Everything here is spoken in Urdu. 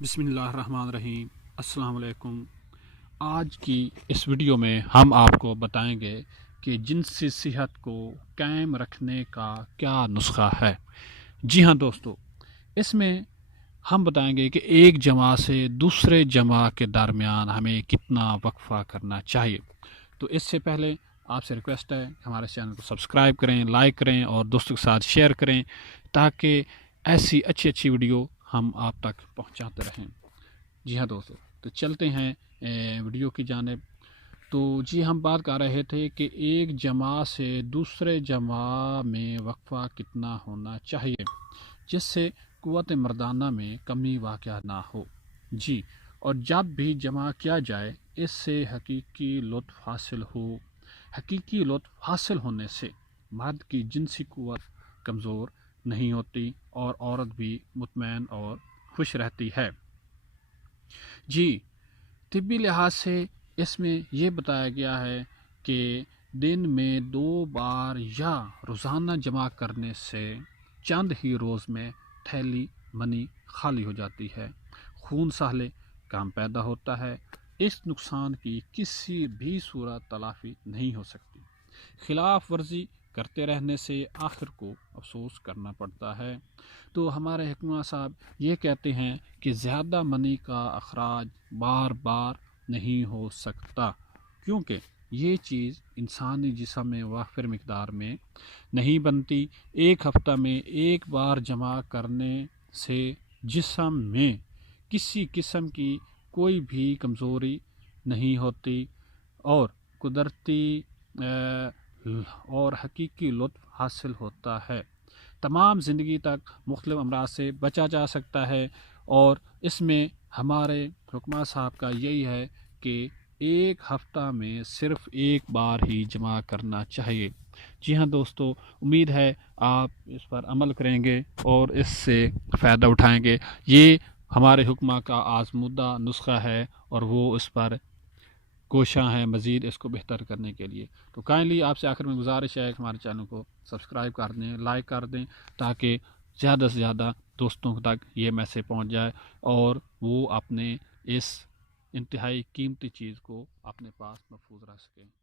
بسم اللہ الرحمن الرحیم۔ السلام علیکم۔ آج کی اس ویڈیو میں ہم آپ کو بتائیں گے کہ جنسی صحت کو قائم رکھنے کا کیا نسخہ ہے۔ جی ہاں دوستو، اس میں ہم بتائیں گے کہ ایک جمع سے دوسرے جمع کے درمیان ہمیں کتنا وقفہ کرنا چاہیے۔ تو اس سے پہلے آپ سے ریکویسٹ ہے کہ ہمارے چینل کو سبسکرائب کریں، لائک کریں اور دوستوں کے ساتھ شیئر کریں تاکہ ایسی اچھی ویڈیو ہم آپ تک پہنچاتے رہیں۔ جی ہاں دوستو، تو چلتے ہیں ویڈیو کی جانب۔ تو جی ہم بات کر رہے تھے کہ ایک جمع سے دوسرے جمع میں وقفہ کتنا ہونا چاہیے جس سے قوت مردانہ میں کمی واقع نہ ہو۔ جی، اور جب بھی جمع کیا جائے اس سے حقیقی لطف حاصل ہو۔ حقیقی لطف حاصل ہونے سے مرد کی جنسی قوت کمزور نہیں ہوتی اور عورت بھی مطمئن اور خوش رہتی ہے۔ جی، طبی لحاظ سے اس میں یہ بتایا گیا ہے کہ دن میں 2 بار یا روزانہ جمع کرنے سے چند ہی روز میں تھیلی منی خالی ہو جاتی ہے، خون سہلے کم پیدا ہوتا ہے۔ اس نقصان کی کسی بھی صورت تلافی نہیں ہو سکتی۔ خلاف ورزی کرتے رہنے سے آخر کو افسوس کرنا پڑتا ہے۔ تو ہمارے حکمہ صاحب یہ کہتے ہیں کہ زیادہ منی کا اخراج بار بار نہیں ہو سکتا کیونکہ یہ چیز انسانی جسم میں وافر مقدار میں نہیں بنتی۔ ایک ہفتہ میں ایک بار جمع کرنے سے جسم میں کسی قسم کی کوئی بھی کمزوری نہیں ہوتی اور قدرتی اور حقیقی لطف حاصل ہوتا ہے۔ تمام زندگی تک مختلف امراض سے بچا جا سکتا ہے اور اس میں ہمارے حکمہ صاحب کا یہی ہے کہ ایک ہفتہ میں صرف ایک بار ہی جمع کرنا چاہیے۔ جی ہاں دوستو، امید ہے آپ اس پر عمل کریں گے اور اس سے فائدہ اٹھائیں گے۔ یہ ہمارے حکمہ کا آزمودہ نسخہ ہے اور وہ اس پر کوشاں ہیں مزید اس کو بہتر کرنے کے لیے۔ تو کائنڈلی آپ سے آخر میں گزارش ہے کہ ہمارے چینل کو سبسکرائب کر دیں، لائک کر دیں تاکہ زیادہ سے زیادہ دوستوں تک یہ میسیج پہنچ جائے اور وہ اپنے اس انتہائی قیمتی چیز کو اپنے پاس محفوظ رکھ سکیں۔